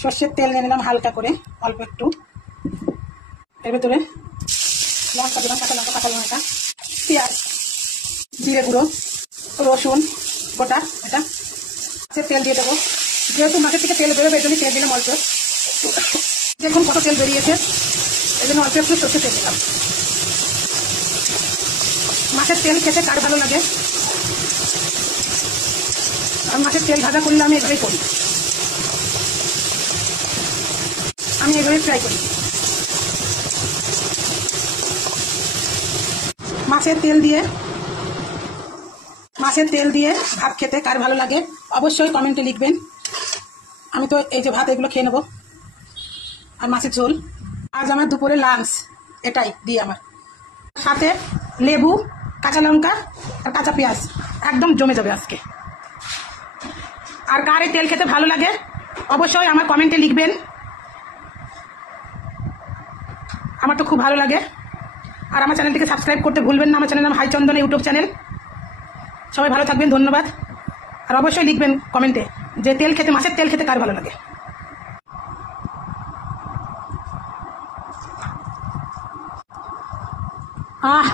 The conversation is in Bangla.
সর্ষের তেল নিয়ে নিলাম হালকা করে, অল্প একটু। এর ভেতরে লঙ্কা দিলাম, কাঁচা লঙ্কা, কাঁচা লঙ্কা, পেঁয়াজ, জিরে গুঁড়ো, রসুন গোটা, এটা তেল দিয়ে দেবো। যেহেতু মাছের থেকে তেল বেরোবে, এই জন্য তেল দিলাম অল্প। দেখুন কত তেল বেরিয়েছে, এই জন্য অল্প একটু সর্ষের তেল দিলাম। মাছের তেল খেতে কার ভালো লাগে, আর মাছের তেল ভাজা করলে আমি এভাবেই করি, আমি এভাবেই ফ্রাই করি। মাছের তেল দিয়ে ভাত খেতে কার ভালো লাগে অবশ্যই কমেন্টে লিখবেন। আমি তো এই যে ভাত এগুলো খেয়ে নেবো, আর মাছের ঝোল। আজ আমার দুপুরে লাঞ্চ এটাই দিয়ে, আমার সাথে লেবু, কাঁচা লঙ্কা আর কাঁচা পেঁয়াজ, একদম জমে যাবে আজকে। আর কার এই তেল খেতে ভালো লাগে অবশ্যই আমার কমেন্টে লিখবেন। আমার তো খুব ভালো লাগে। আর আমার চ্যানেলটিকে সাবস্ক্রাইব করতে ভুলবেন না। আমার চ্যানেল নাম হাই চন্দনা ইউটিউব চ্যানেল। সবাই ভালো থাকবেন, ধন্যবাদ। আর অবশ্যই লিখবেন কমেন্টে যে তেল খেতে, মাছের তেল খেতে কার ভালো লাগে। আহ